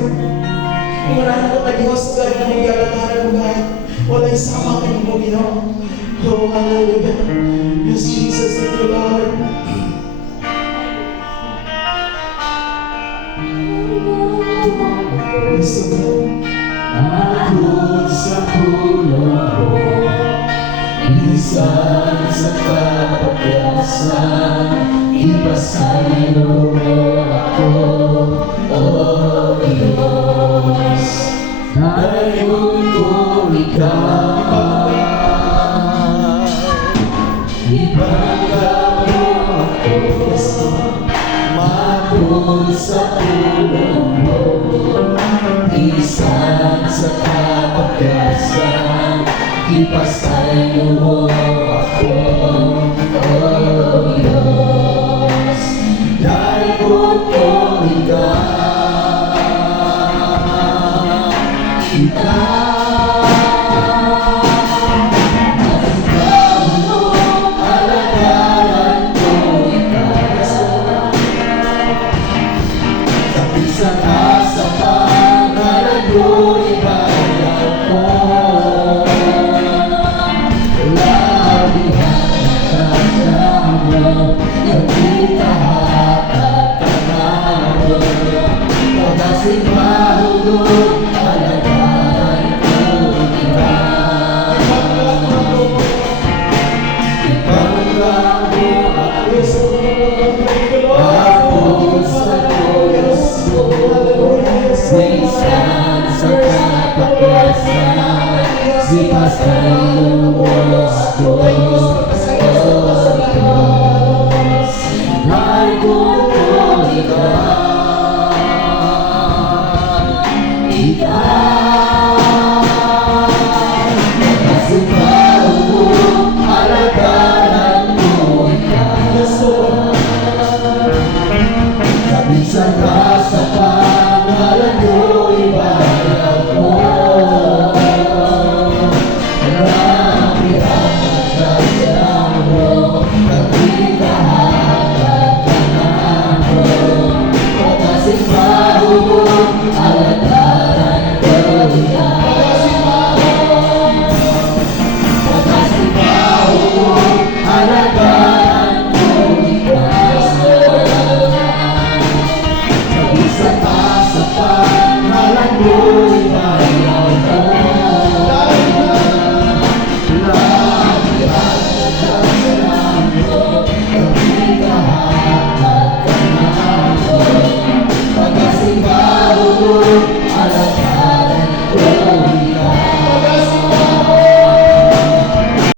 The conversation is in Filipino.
Lord. Ingurahan ko na Diyos, God, na may galataran mo, God. Wala isama kayo mo, Ginoo. Oh, hallelujah. Yes, Jesus, thank you, Lord. Yes, Lord. Ako sa puno mo, isang sa kapag-asan, ipasayo mo ako, O Diyos. Ngayon ko ikaw, ipagawa ako, makul sa puno mo, isang sa kapag-asan, ipasayo mo ako, O Diyos. Dahil ko ikaw, alagaran ko ikaw, sa sa pangalan mo ibayag ko, labihan ang kasama, nagkitahatak ka na mo, pag-asing mahulog, alagaran ko ikaw. Ipangga mo ako sa Diyos mo, minsan sa kapag-asan, ipasayo mo ako, O Diyos. Dahil kung ikaw, magkasubaw mo, alagaran mo ikaw, kabisan ka sa pangalan mo ibayag ko, labihan ang kasama mo, nagkitahatak ka na mo, pagkasibaw mo, alagaran ko ikaw, pagkasibaw mo, alagaran ko ikaw, sa pangalan mo